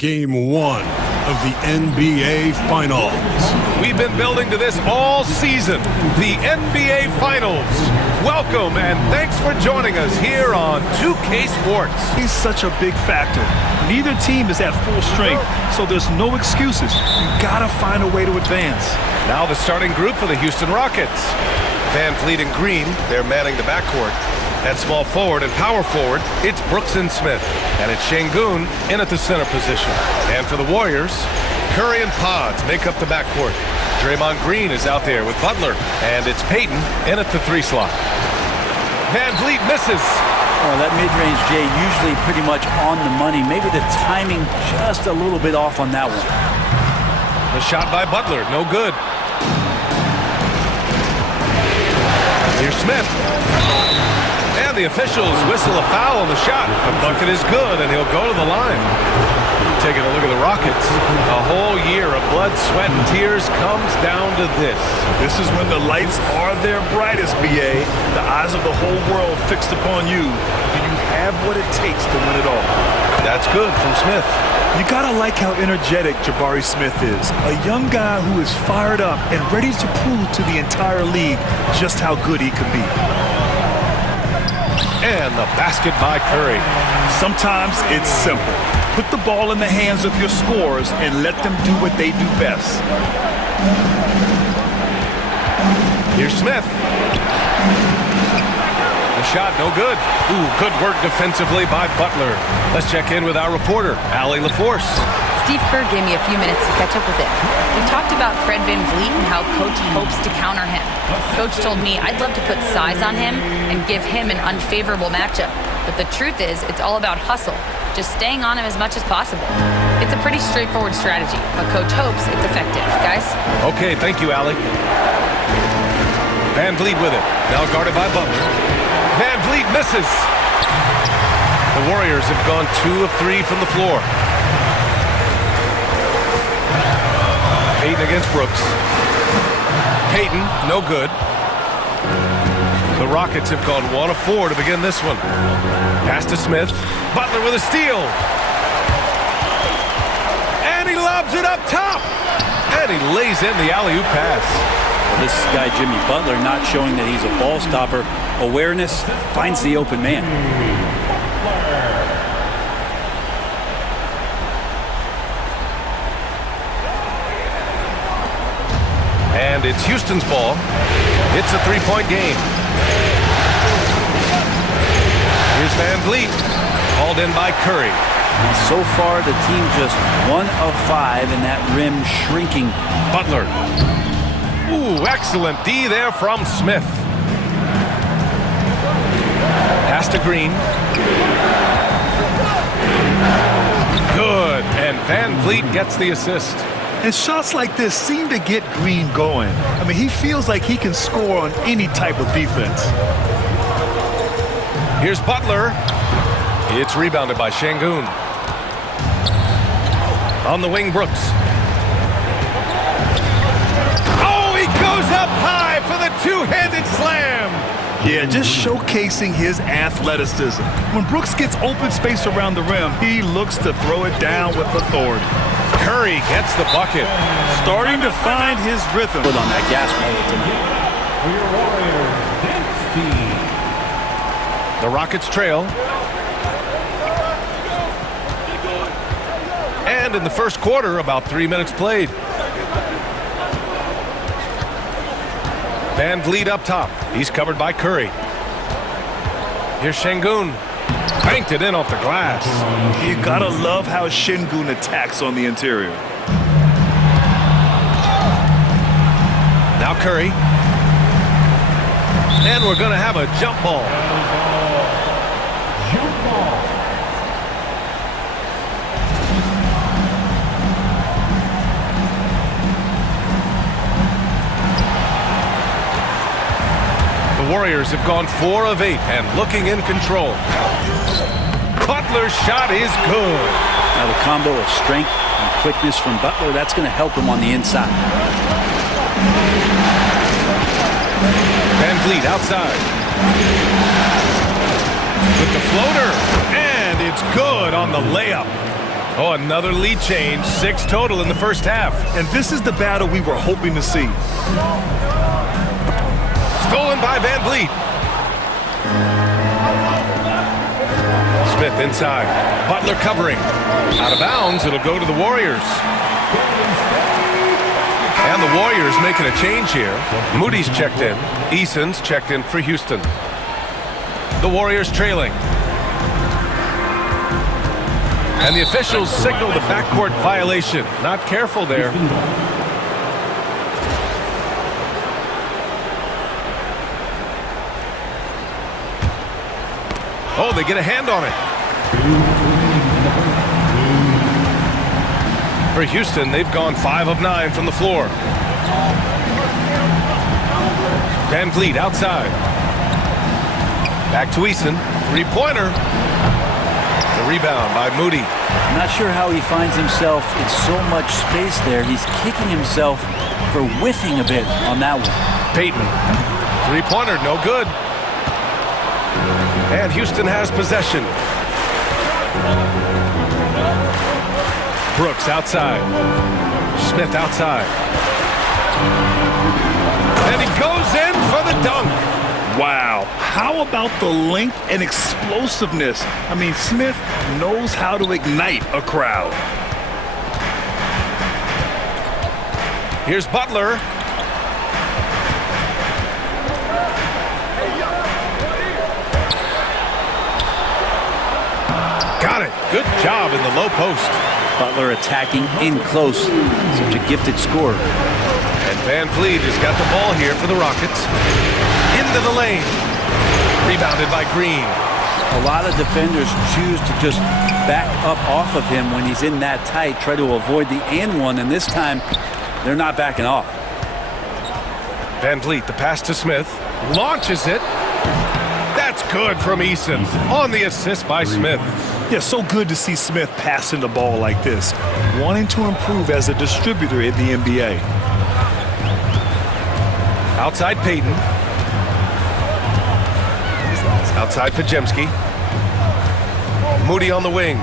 Game 1 of the NBA Finals. We've been building to this all season, the NBA Finals. Welcome and thanks for joining us here on 2K Sports. He's such a big factor. Neither team is at full strength, so there's no excuses. You gotta find a way to advance. Now the starting group for the Houston Rockets. Van Vliet and Green, they're manning the backcourt. At small forward and power forward, it's Brooks and Smith. And it's Şengün in at the center position. And for the Warriors, Curry and Pods make up the backcourt. Draymond Green is out there with Butler. And it's Payton in at the 3 slot. Van Vliet misses. Oh, that mid-range, Jay, usually pretty much on the money. Maybe the timing just a little bit off on that one. The shot by Butler, no good. Here's Smith. And the officials whistle a foul on the shot. The bucket is good, and he'll go to the line. Taking a look at the Rockets. A whole year of blood, sweat, and tears comes down to this. This is when the lights are their brightest, BA. The eyes of the whole world fixed upon you. Do you have what it takes to win it all? That's good from Smith. You gotta like how energetic Jabari Smith is. A young guy who is fired up and ready to prove to the entire league just how good he can be. And the basket by Curry. Sometimes it's simple. Put the ball in the hands of your scorers and let them do what they do best. Here's Smith. The shot, no good. Ooh, good work defensively by Butler. Let's check in with our reporter, Allie LaForce. Steve Kerr gave me a few minutes to catch up with him. We talked about Fred Van Vliet and how Coach hopes to counter him. Coach told me I'd love to put size on him and give him an unfavorable matchup. But the truth is, it's all about hustle, just staying on him as much as possible. It's a pretty straightforward strategy, but Coach hopes it's effective. Guys? Okay, thank you, Allie. Van Vliet with it. Now guarded by Butler. Van Vliet misses. The Warriors have gone 2 of 3 from the floor. Payton against Brooks. Payton, no good. The Rockets have gone 1 of 4 to begin this one. Pass to Smith. Butler with a steal. And he lobs it up top. And he lays in the alley-oop pass. Well, this guy, Jimmy Butler, not showing that he's a ball stopper. Awareness finds the open man. And it's Houston's ball. It's a 3-point game. Here's Van Vliet, called in by Curry. And so far, the team just 1 of 5 in that rim shrinking. Butler. Ooh, excellent D there from Smith. Pass to Green. Good, and Van Vliet gets the assist. And shots like this seem to get Green going. I mean, he feels like he can score on any type of defense. Here's Butler. It's rebounded by Şengün. On the wing, Brooks. Oh, he goes up high for the 2-handed slam. Yeah, just showcasing his athleticism. When Brooks gets open space around the rim, he looks to throw it down with authority. Curry gets the bucket. Starting to find his rhythm. On that gas pedal tonight. The Rockets trail. And in the first quarter, about 3 minutes played. Van Vliet up top. He's covered by Curry. Here's Şengün. Banked it in off the glass. You gotta love how Şengün attacks on the interior. Now Curry. And we're going to have a jump ball. The Warriors have gone 4 of 8 and looking in control. Butler's shot is good. Now the combo of strength and quickness from Butler, that's going to help him on the inside. Van Vliet outside. With the floater, and it's good on the layup. Oh, another lead change. 6 total in the first half. And this is the battle we were hoping to see. Stolen by Van Vliet. Smith inside. Butler covering. Out of bounds, it'll go to the Warriors. And the Warriors making a change here. Moody's checked in. Eason's checked in for Houston. The Warriors trailing. And the officials signal the backcourt violation. Not careful there. Oh, they get a hand on it. For Houston, they've gone 5 of 9 from the floor. Van Vliet outside. Back to Eason. 3-pointer. The rebound by Moody. I'm not sure how he finds himself in so much space there. He's kicking himself for whiffing a bit on that one. Payton. 3-pointer, no good. And Houston has possession. Brooks outside. Smith outside. And he goes in for the dunk. Wow. How about the length and explosiveness? I mean, Smith knows how to ignite a crowd. Here's Butler. Got it. Good job in the low post. Butler attacking in close. Such a gifted scorer. And Van Vliet has got the ball here for the Rockets. Into the lane. Rebounded by Green. A lot of defenders choose to just back up off of him when he's in that tight, try to avoid the and one, and this time they're not backing off. Van Vliet, the pass to Smith. Launches it. That's good from Eason. On the assist by Smith. Yeah, so good to see Smith passing the ball like this, wanting to improve as a distributor in the NBA. Outside Payton. Outside Pajemski. Moody on the wing.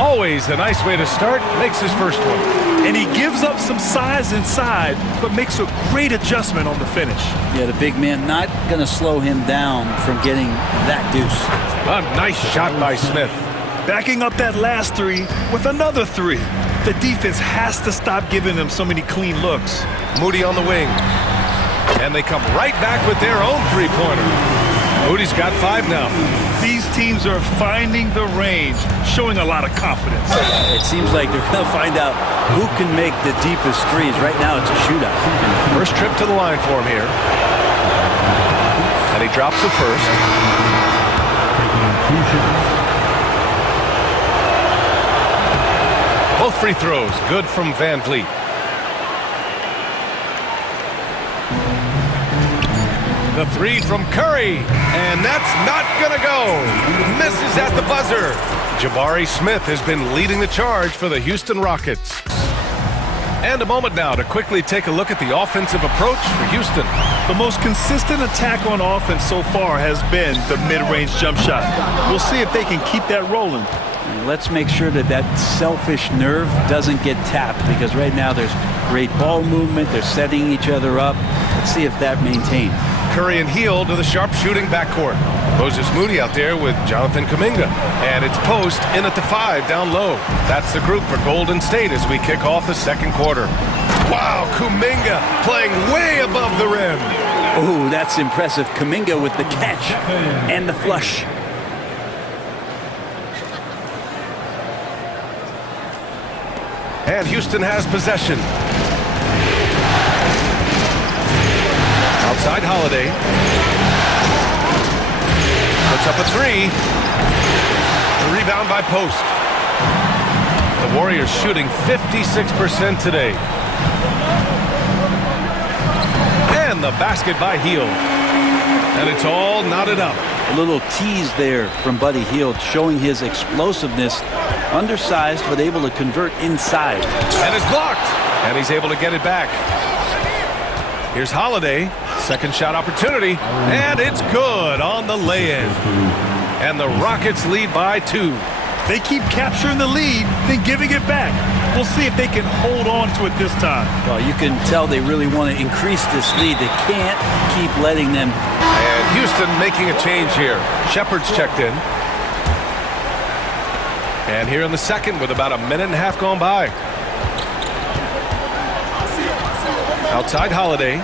Always a nice way to start. Makes his first one. And he gives up some size inside, but makes a great adjustment on the finish. Yeah, the big man not going to slow him down from getting that deuce. A nice shot by Smith. Backing up that last three with another three. The defense has to stop giving them so many clean looks. Moody on the wing. And they come right back with their own 3-pointer. Moody's got 5 now. These teams are finding the range, showing a lot of confidence. It seems like they're going to find out who can make the deepest threes. Right now, it's a shootout. First trip to the line for him here. And he drops the first. Both free throws, good from Van Vliet. The 3 from Curry, and that's not gonna go. Misses at the buzzer. Jabari Smith has been leading the charge for the Houston Rockets. And a moment now to quickly take a look at the offensive approach for Houston. The most consistent attack on offense so far has been the mid-range jump shot. We'll see if they can keep that rolling. Let's make sure that that selfish nerve doesn't get tapped, because right now there's great ball movement. They're setting each other up. Let's see if that maintains. Curry and Heel to the sharpshooting backcourt. Moses Moody out there with Jonathan Kuminga. And it's Post in at the 5 down low. That's the group for Golden State as we kick off the second quarter. Wow, Kuminga playing way above the rim. Oh, that's impressive. Kuminga with the catch and the flush. And Houston has possession. Outside Holiday. Puts up a 3. The rebound by Post. The Warriors shooting 56% today. And the basket by Heel. And it's all knotted up. A little tease there from Buddy Hield, showing his explosiveness. Undersized, but able to convert inside. And it's blocked. And he's able to get it back. Here's Holiday. Second shot opportunity. And it's good on the lay-in. and the Rockets lead by 2. They keep capturing the lead, then giving it back. We'll see if they can hold on to it this time. Well, you can tell they really want to increase this lead. They can't keep letting them. And Houston making a change here. Shepard's checked in. And here in the second with about a minute and a half gone by. Outside Holiday.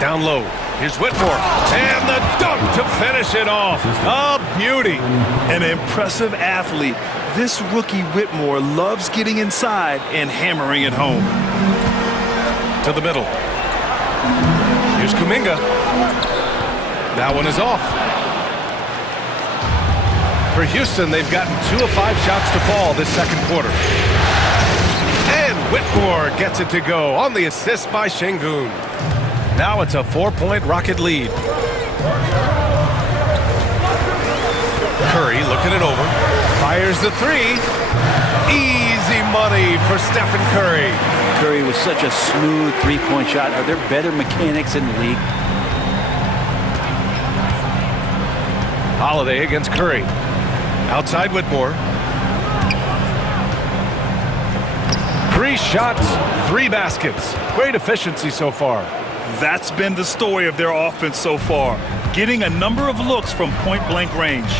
Down low. Here's Whitmore. And the dunk to finish it off. A beauty. An impressive athlete. This rookie Whitmore loves getting inside and hammering it home. To the middle. Here's Kuminga. That one is off. For Houston, they've gotten 2 of 5 shots to fall this second quarter. And Whitmore gets it to go on the assist by Şengün. Now it's a 4-point Rocket lead. Curry looking it over. Fires the 3. Easy money for Stephen Curry. Curry was such a smooth three-point shot. Are there better mechanics in the league? Holiday against Curry. Outside Whitmore. 3 shots, 3 baskets. Great efficiency so far. That's been the story of their offense so far, getting a number of looks from point-blank range.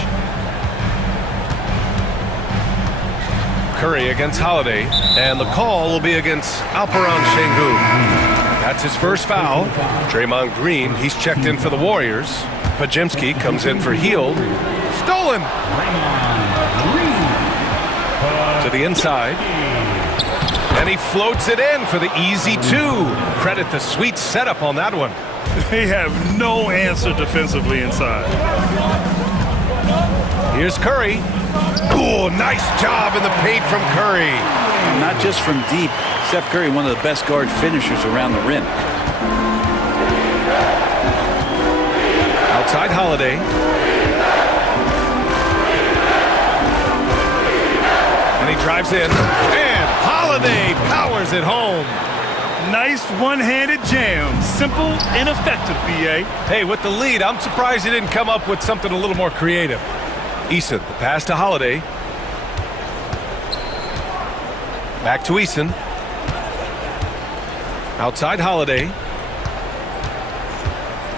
Curry against Holiday, and the call will be against Alperen Şengün. That's his first foul. Draymond Green, he's checked in for the Warriors. Pajemski comes in for Hield. Stolen! To the inside. And he floats it in for the easy 2. Credit the sweet setup on that one. They have no answer defensively inside. Here's Curry. Cool, nice job in the paint from Curry. Not just from deep. Steph Curry, one of the best guard finishers around the rim. Outside Holiday. And he drives in. And Holiday powers it home. Nice one-handed jam. Simple and effective, B.A. Hey, with the lead, I'm surprised he didn't come up with something a little more creative. Eason, the pass to Holiday. Back to Eason. Outside Holiday.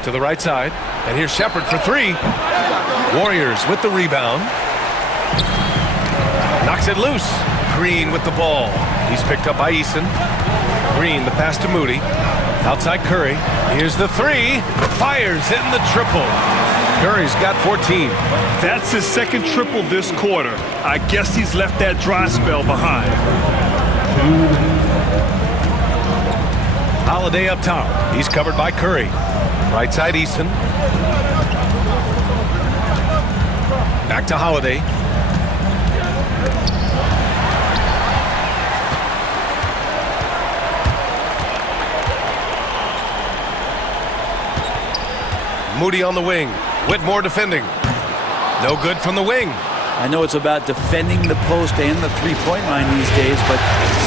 To the right side. And here's Shepard for 3. Warriors with the rebound. Knocks it loose. Green with the ball. He's picked up by Eason. Green, the pass to Moody. Outside Curry. Here's the 3. Fires hitting the triple. Curry's got 14. That's his second triple this quarter. I guess he's left that dry spell behind. Holiday up top. He's covered by Curry. Right side Eason. Back to Holiday. Moody on the wing. Whitmore defending. No good from the wing. I know it's about defending the post and the three-point line these days, but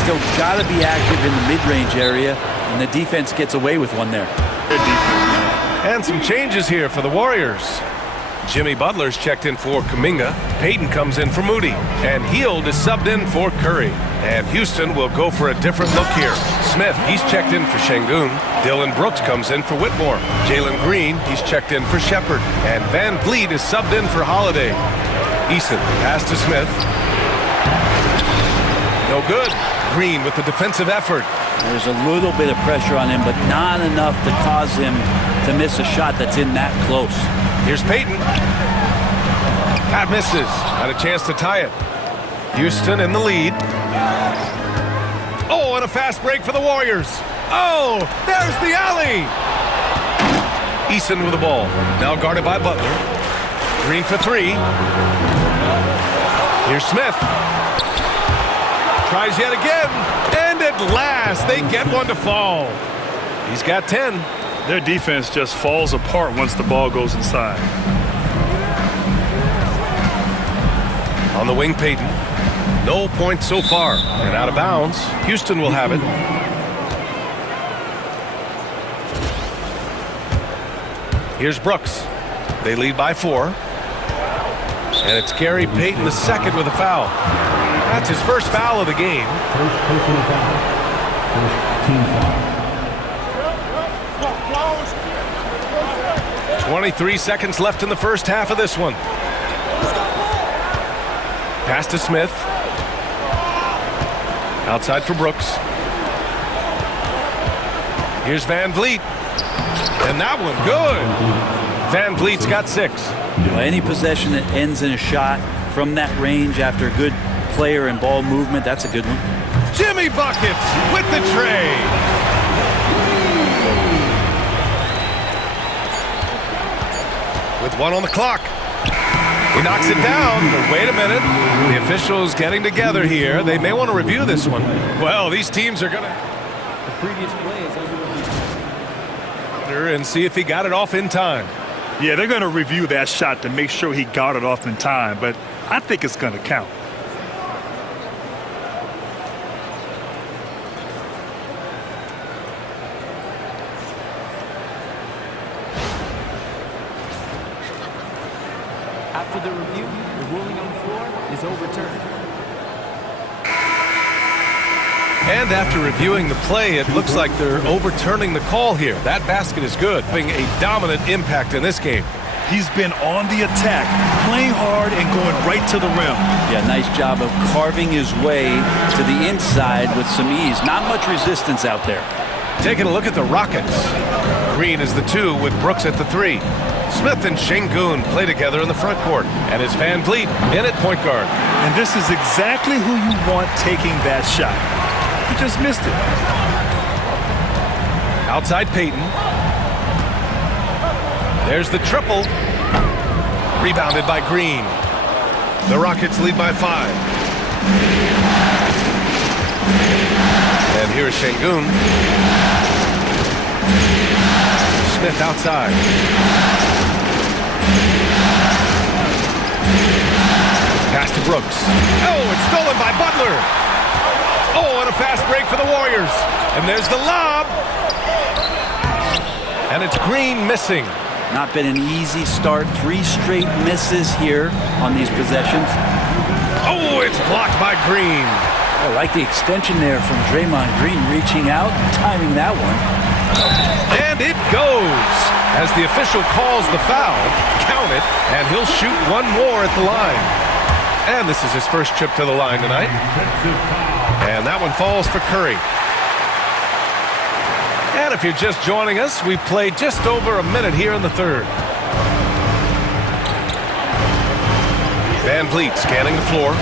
still got to be active in the mid-range area, and the defense gets away with one there. And some changes here for the Warriors. Jimmy Butler's checked in for Kuminga. Payton comes in for Moody. And Hield is subbed in for Curry. And Houston will go for a different look here. Smith, he's checked in for Şengün. Dylan Brooks comes in for Whitmore. Jalen Green, he's checked in for Shepard. And Van Vliet is subbed in for Holiday. Eason, pass to Smith. No good. Green with the defensive effort. There's a little bit of pressure on him, but not enough to cause him to miss a shot that's in that close. Here's Payton. Pat misses. Had a chance to tie it. Houston in the lead. Oh, and a fast break for the Warriors. Oh, there's the alley. Eason with the ball. Now guarded by Butler. Green for 3. Here's Smith. Tries yet again. And at last, they get one to fall. He's got 10. Their defense just falls apart once the ball goes inside. On the wing, Payton. No points so far. And out of bounds. Houston will have it. Here's Brooks. They lead by 4. And it's Gary Payton II with a foul. That's his first foul of the game. First personal foul. First team foul. 23 seconds left in the first half of this one. Pass to Smith. Outside for Brooks. Here's Van Vliet. And that one, good. Van Vliet's got 6. Well, any possession that ends in a shot from that range after a good player and ball movement, that's a good one. Jimmy Buckets with the tray. With 1 on the clock. He knocks it down, but wait a minute. The officials getting together here. They may want to review this one. Well, these teams are going to... The previous play is over. And see if he got it off in time. Yeah, they're going to review that shot to make sure he got it off in time, but I think it's going to count. After the review, the ruling on the floor is overturned. And after reviewing the play, it looks like they're overturning the call here. That basket is good, having a dominant impact in this game. He's been on the attack, playing hard and going right to the rim. Yeah, nice job of carving his way to the inside with some ease. Not much resistance out there. Taking a look at the Rockets. Green is the 2 with Brooks at the 3. Smith and Şengün play together in the front court. And it's Van Vliet in at point guard. And this is exactly who you want taking that shot. He just missed it. Outside Payton. There's the triple. Rebounded by Green. The Rockets lead by 5. And here's Şengün. Smith outside. Pass to Brooks. Oh, it's stolen by Butler. Oh, and a fast break for the Warriors. And there's the lob. And it's Green missing. Not been an easy start. 3 straight misses here on these possessions. Oh, it's blocked by Green. I like the extension there from Draymond Green, reaching out, timing that one. And it goes. As the official calls the foul, count it, and he'll shoot 1 more at the line. And this is his first trip to the line tonight. And that one falls for Curry. And if you're just joining us, we've played just over a minute here in the third. Van Vliet scanning the floor.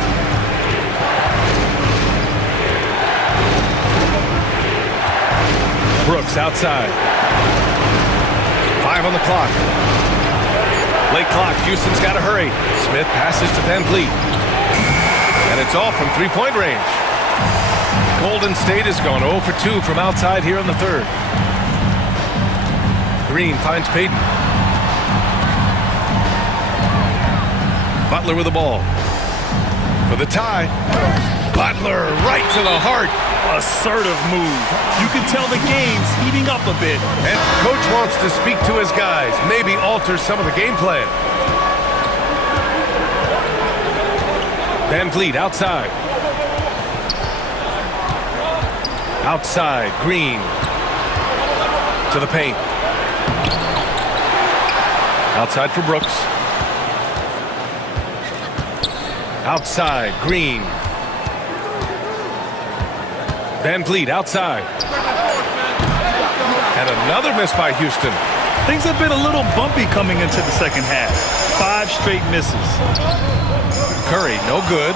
Brooks outside. 5 on the clock. Late clock. Houston's got to hurry. Smith passes to Van Vliet. And it's off from three-point range. Golden State has gone 0 for 2 from outside here in the third. Green finds Payton. Butler with the ball. For the tie. Butler right to the heart. Assertive move. You can tell the game's heating up a bit. And coach wants to speak to his guys. Maybe alter some of the game plan. Van Vliet outside. Outside, Green. To the paint. Outside for Brooks. Outside, Green. Van Vliet outside. And another miss by Houston. Things have been a little bumpy coming into the second half. 5 straight misses. Curry, no good.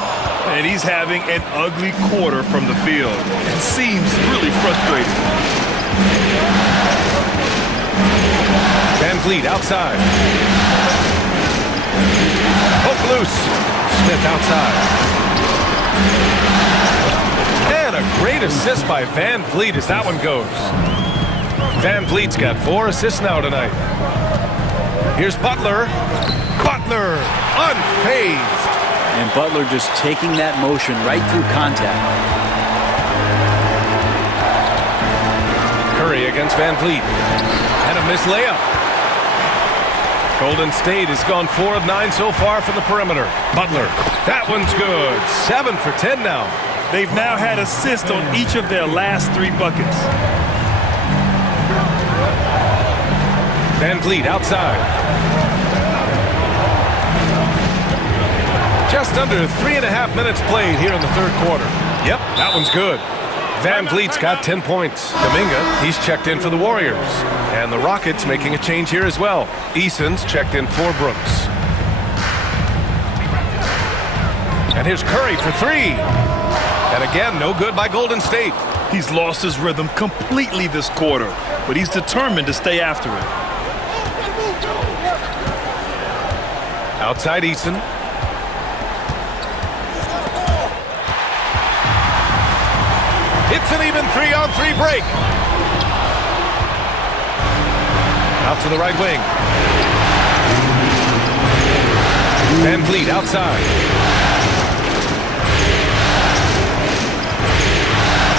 And he's having an ugly quarter from the field. It seems really frustrating. Van Vliet outside. Hook loose. Smith outside. And a great assist by Van Vliet as that one goes. Van Vliet's got 4 assists now tonight. Here's Butler. Butler unfazed. And Butler just taking that motion right through contact. Curry against Van Vliet. And a missed layup. Golden State has gone 4 of 9 so far from the perimeter. Butler, that one's good. 7 for 10 now. They've now had assists on each of their last 3 buckets. Van Vliet outside. Just under 3.5 minutes played here in the third quarter. Yep, that one's good. Van Vliet's got 10 points. Kuminga, he's checked in for the Warriors. And the Rockets making a change here as well. Eason's checked in for Brooks. And here's Curry for 3. And again, no good by Golden State. He's lost his rhythm completely this quarter, but he's determined to stay after it. Outside Eason. It's an even 3-on-3 break. Out to the right wing. Van Vliet outside.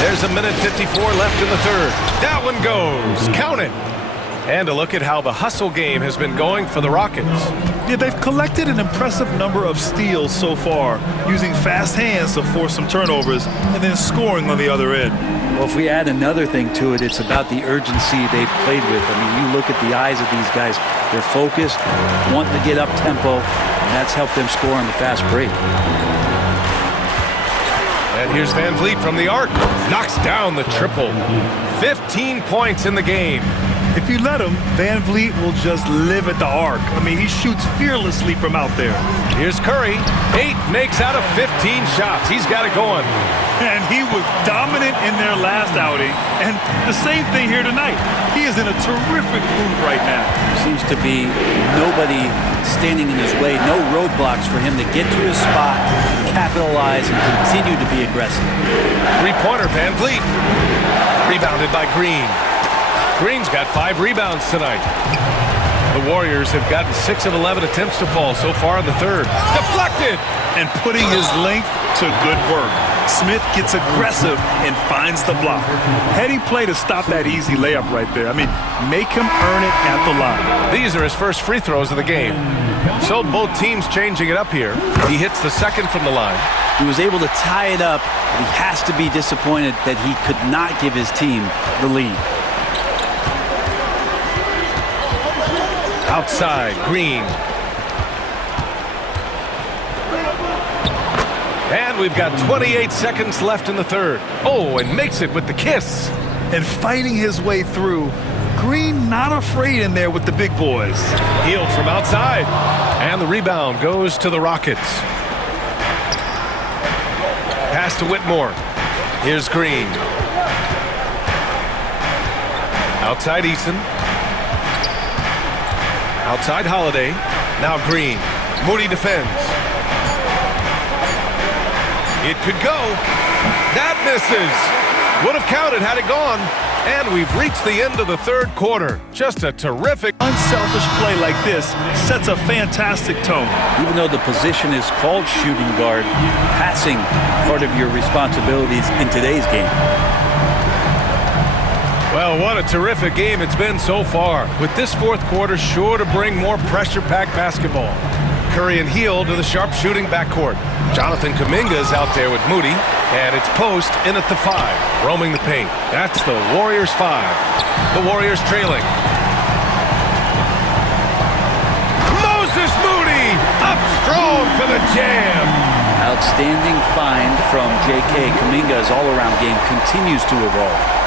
There's a minute 54 left in the third. That one goes. Count it. And a look at how the hustle game has been going for the Rockets. Yeah, they've collected an impressive number of steals so far, using fast hands to force some turnovers and then scoring on the other end. Well, if we add another thing to it, it's about the urgency they've played with. I mean, you look at the eyes of these guys. They're focused, wanting to get up tempo, and that's helped them score on the fast break. And here's Van Vliet from the arc. Knocks down the triple. 15 points in the game. If you let him, Van Vliet will just live at the arc. I mean, he shoots fearlessly from out there. Here's Curry. 8 makes out of 15 shots. He's got it going. And he was dominant in their last outing. And the same thing here tonight. He is in a terrific mood right now. Seems to be nobody standing in his way, no roadblocks for him to get to his spot, capitalize, and continue to be aggressive. Three-pointer, Van Vliet. Rebounded by Green. Green's got 5 rebounds tonight. The Warriors have gotten 6 of 11 attempts to fall so far in the third. Deflected! And putting his length to good work. Smith gets aggressive and finds the block. Heady play to stop that easy layup right there. I mean, make him earn it at the line. These are his first free throws of the game. So both teams changing it up here. He hits the second from the line. He was able to tie it up. He has to be disappointed that he could not give his team the lead. Outside, Green. And we've got 28 seconds left in the third. Oh, and makes it with the kiss. And fighting his way through. Green not afraid in there with the big boys. Healed from outside. And the rebound goes to the Rockets. Pass to Whitmore. Here's Green. Outside Eason. Outside Holiday. Now Green. Moody defends. It could go. That misses. Would have counted had it gone. And we've reached the end of the third quarter. Just a terrific... Unselfish play like this sets a fantastic tone. Even though the position is called shooting guard, passing part of your responsibilities in today's game. Well, what a terrific game it's been so far. With this fourth quarter sure to bring more pressure-packed basketball. Curry and Hield to the sharp-shooting backcourt. Jonathan Kuminga is out there with Moody, and it's Post in at the 5, roaming the paint. That's the Warriors 5. The Warriors trailing. Moses Moody up strong for the jam. Outstanding find from J.K. Kuminga's all-around game continues to evolve.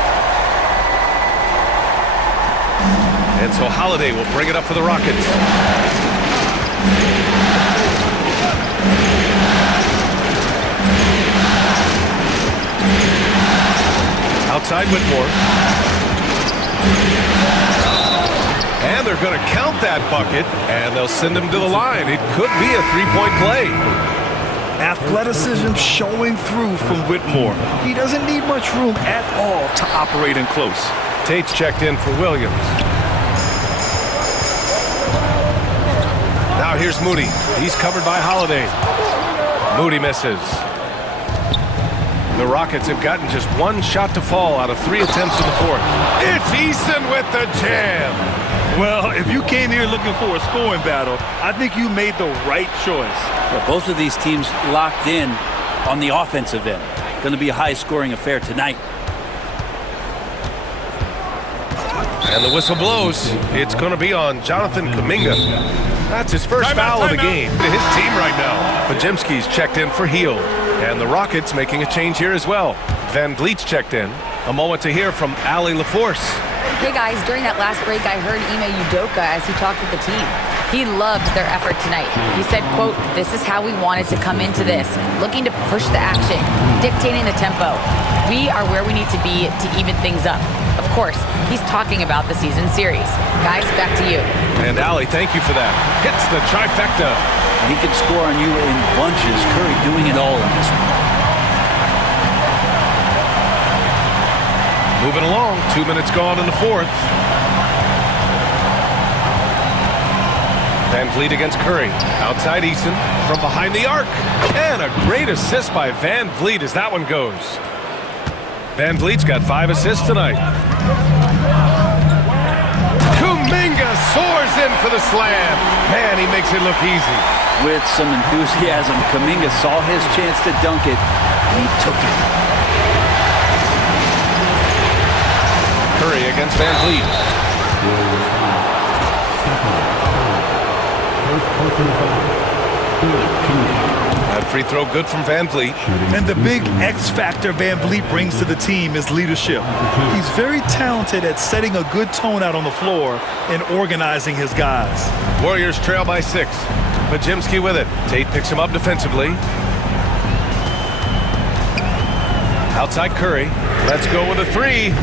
And so Holiday will bring it up for the Rockets. Outside Whitmore. And they're going to count that bucket, and they'll send him to the line. It could be a three-point play. Athleticism showing through from Whitmore. He doesn't need much room at all to operate in close. Tate's checked in for Williams. Now here's Moody. He's covered by Holiday. Moody misses. The Rockets have gotten just 1 shot to fall out of 3 attempts in the fourth. It's Eason with the jam. Well, if you came here looking for a scoring battle, I think you made the right choice. Yeah, both of these teams locked in on the offensive end. Going to be a high-scoring affair tonight. And the whistle blows. It's going to be on Jonathan Kuminga. That's his first foul of the game to his team right now. Podziemski's checked in for Heel. And the Rockets making a change here as well. Van Vliet's checked in. A moment to hear from Ali LaForce. Hey guys, during that last break, I heard Ime Udoka as he talked with the team. He loves their effort tonight. He said, quote, "This is how we wanted to come into this, looking to push the action, dictating the tempo. We are where we need to be to even things up." Of course, he's talking about the season series. Guys, back to you. And Ali, thank you for that. Hits the trifecta. He can score on you in bunches. Curry doing it all in this one. Moving along, 2 minutes gone in the fourth. Van Vliet against Curry. Outside Eason from behind the arc. And a great assist by Van Vliet as that one goes. Van Vliet's got 5 assists tonight. Kuminga soars in for the slam. Man, he makes it look easy. With some enthusiasm, Kuminga saw his chance to dunk it, and he took it. Curry against Van Vliet. That free throw good from Van Vliet. And the big X factor Van Vliet brings to the team is leadership. He's very talented at setting a good tone out on the floor and organizing his guys. Warriors trail by 6. Podziemski with it. Tate picks him up defensively. Outside Curry. Let's go with a 3.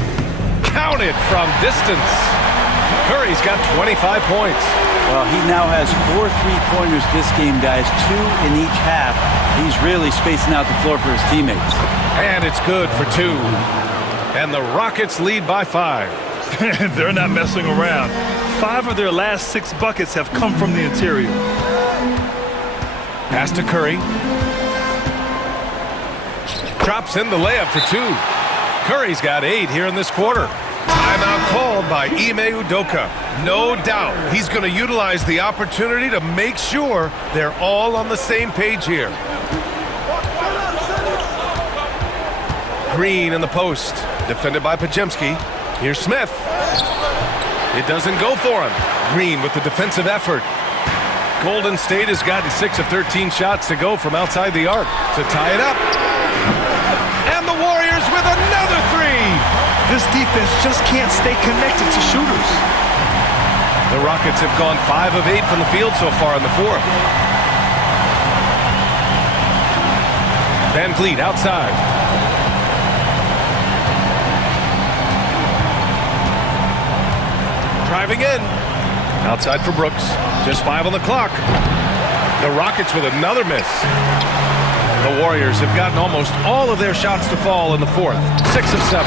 Counted from distance. Curry's got 25 points. Well, he now has 4 3-pointers this game, guys. 2 in each half. He's really spacing out the floor for his teammates. And it's good for 2. And the Rockets lead by 5. They're not messing around. 5 of their last 6 buckets have come from the interior. Pass to Curry. Drops in the layup for 2. Curry's got 8 here in this quarter. Timeout called by Ime Udoka. No doubt he's going to utilize the opportunity to make sure they're all on the same page here. Green in the post. Defended by Podziemski. Here's Smith. It doesn't go for him. Green with the defensive effort. Golden State has gotten 6 of 13 shots to go from outside the arc to tie it up. And the Warriors with another 3. This defense just can't stay connected to shooters. The Rockets have gone 5 of 8 from the field so far in the fourth. Van Vliet outside. Driving in. Outside for Brooks. Just 5 on the clock. The Rockets with another miss. The Warriors have gotten almost all of their shots to fall in the fourth. 6 of 7.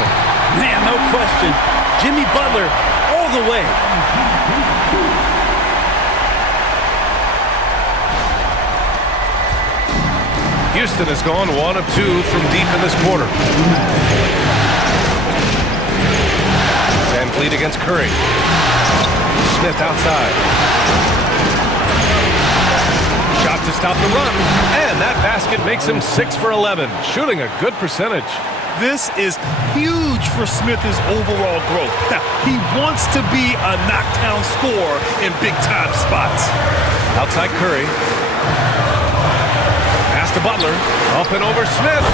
Man, no question. Jimmy Butler all the way. Houston has gone 1 of 2 from deep in this quarter. Van Vliet against Curry. Smith outside. Shot to stop the run. And that basket makes him 6 for 11. Shooting a good percentage. This is huge for Smith's overall growth. Now, he wants to be a knockdown scorer in big-time spots. Outside Curry. Pass to Butler. Up and over Smith.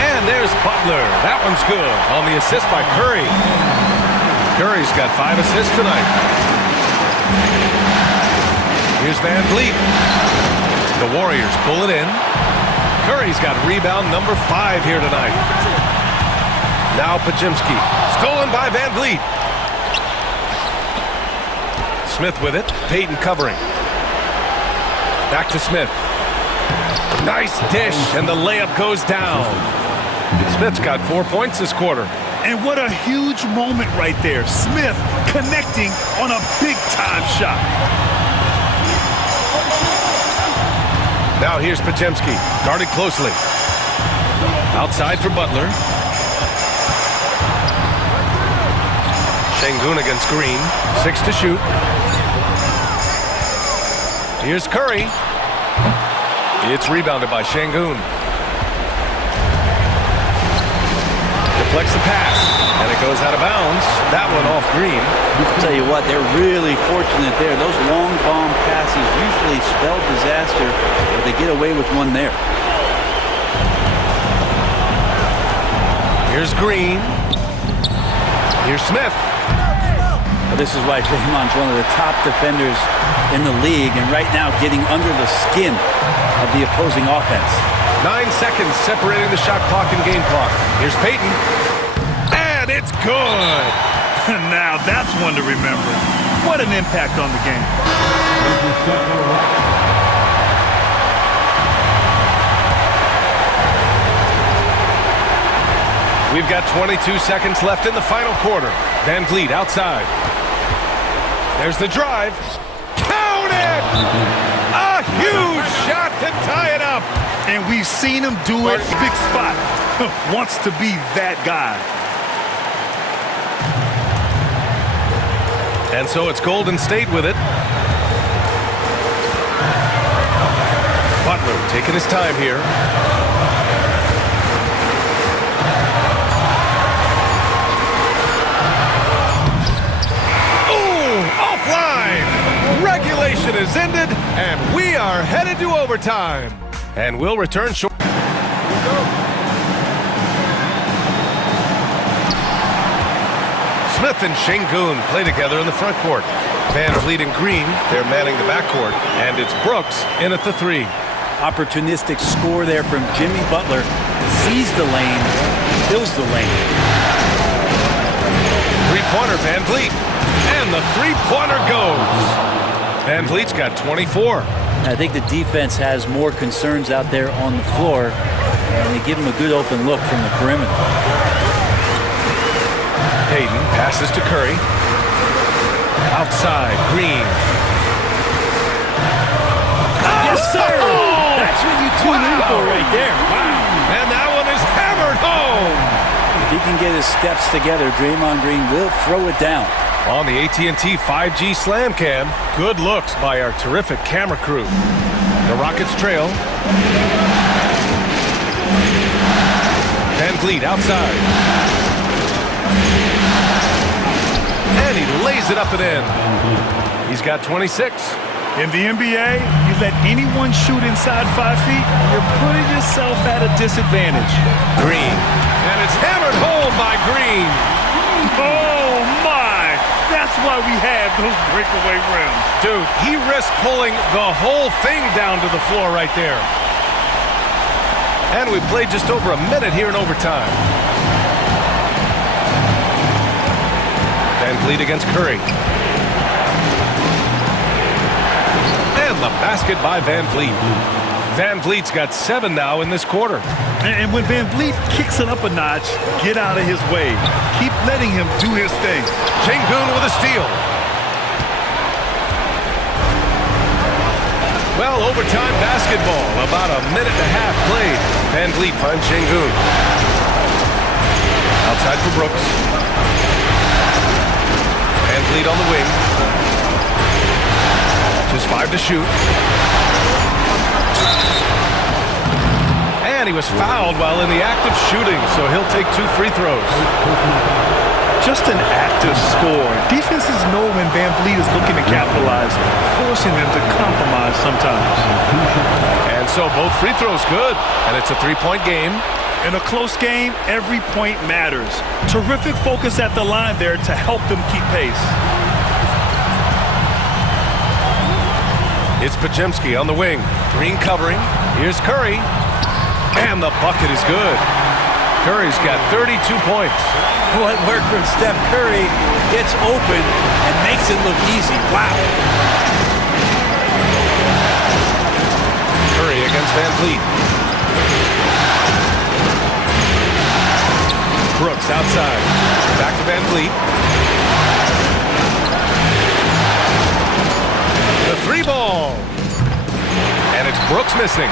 And there's Butler. That one's good on the assist by Curry. Curry's got 5 assists tonight. Here's Van Vliet. The Warriors pull it in. Curry's got rebound number 5 here tonight. Now Podziemski. Stolen by Van Vliet. Smith with it. Payton covering. Back to Smith. Nice dish, and the layup goes down. Smith's got 4 points this quarter. And what a huge moment right there. Smith connecting on a big-time shot. Now here's Podziemski, guarded closely. Outside for Butler. Şengün against Green. 6 to shoot. Here's Curry. It's rebounded by Şengün. Deflects the pass, and it goes out of bounds. That one off Green. I'll tell you what, they're really fortunate there. Those long bomb passes usually spell disaster, but they get away with one there. Here's Green. Here's Smith. Well, this is why Draymond's one of the top defenders in the league, and right now getting under the skin of the opposing offense. 9 seconds separating the shot clock and game clock. Here's Payton. And it's good. Now that's one to remember. What an impact on the game. We've got 22 seconds left in the final quarter. Van Vliet outside. There's the drive. Count it! A huge shot to tie it up. And we've seen him do it. Big spot. Wants to be that guy. And so it's Golden State with it. Butler taking his time here. Regulation is ended, and we are headed to overtime. And we'll return short. Smith and Şengün play together in the front court. Van Vliet and Green, they're manning the backcourt. And it's Brooks in at the 3. Opportunistic score there from Jimmy Butler. Sees the lane, fills the lane. Three-pointer, Van Vliet. And the three-pointer goes. Van Vliet's got 24. I think the defense has more concerns out there on the floor, and they give him a good open look from the perimeter. Payton passes to Curry. Outside, Green. Yes, sir! That's what you tune in for right there. Wow. And that one is hammered home. If he can get his steps together, Draymond Green will throw it down. On the AT&T 5G Slam Cam, good looks by our terrific camera crew. The Rockets trail. Van Vliet outside. And he lays it up and in. He's got 26. In the NBA, you let anyone shoot inside 5 feet, you're putting yourself at a disadvantage. Green. And it's hammered home by Green. Oh, my! That's why we have those breakaway rims. Dude, he risked pulling the whole thing down to the floor right there. And we played just over a minute here in overtime. Van Vliet against Curry. And the basket by Van Vliet. Van Vliet's got 7 now in this quarter. And when Van Vliet kicks it up a notch, get out of his way. Keep letting him do his thing. Şengün with a steal. Well, overtime basketball. About a minute and a half played. Van Vliet finds Şengün. Outside for Brooks. Van Vliet on the wing. Just 5 to shoot. And he was fouled while in the act of shooting, so he'll take 2 free throws. Just an active score. Defenses know when Van Vliet is looking to capitalize, forcing them to compromise sometimes. And so both free throws good, and it's a 3-point game. In a close game, every point matters. Terrific focus at the line there to help them keep pace. It's Podziemski on the wing. Green covering. Here's Curry. And the bucket is good. Curry's got 32 points. What worked from Steph Curry gets open and makes it look easy. Wow. Curry against Van Vliet. Brooks outside. Back to Van Vliet. The 3-ball. And it's Brooks missing.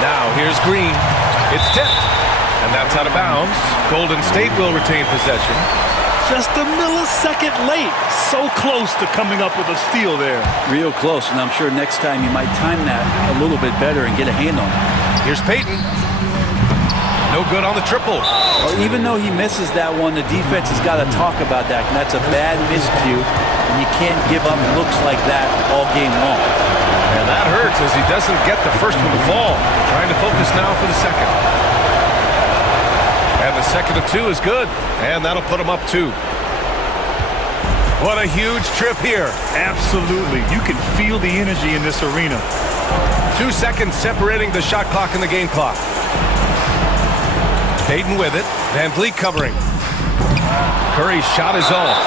Now here's Green. It's tipped. And that's out of bounds. Golden State will retain possession. Just a millisecond late. So close to coming up with a steal there. Real close, and I'm sure next time you might time that a little bit better and get a hand on it. Here's Payton. No good on the triple. Well, even though he misses that one, the defense has got to talk about that, and that's a bad miscue, and you can't give up looks like that all game long. And that hurts as he doesn't get the first one to fall. Trying to focus now for the second. And the second of two is good. And that'll put him up 2. What a huge trip here. Absolutely. You can feel the energy in this arena. 2 seconds separating the shot clock and the game clock. Payton with it. Van Vliet covering. Curry's shot is off.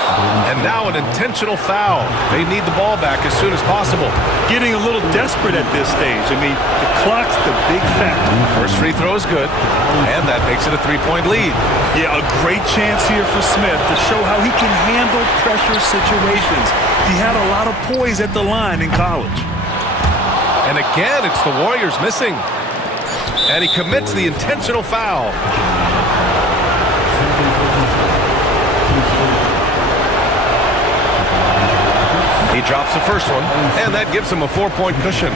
And now an intentional foul. They need the ball back as soon as possible. Getting a little desperate at this stage. I mean, the clock's the big factor. First free throw is good. And that makes it a 3-point lead. Yeah, a great chance here for Smith to show how he can handle pressure situations. He had a lot of poise at the line in college. And again, it's the Warriors missing. And he commits the intentional foul. He drops the first one, and that gives him a 4-point cushion.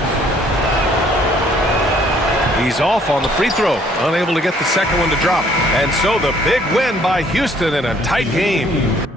He's off on the free throw, unable to get the second one to drop. And so the big win by Houston in a tight game.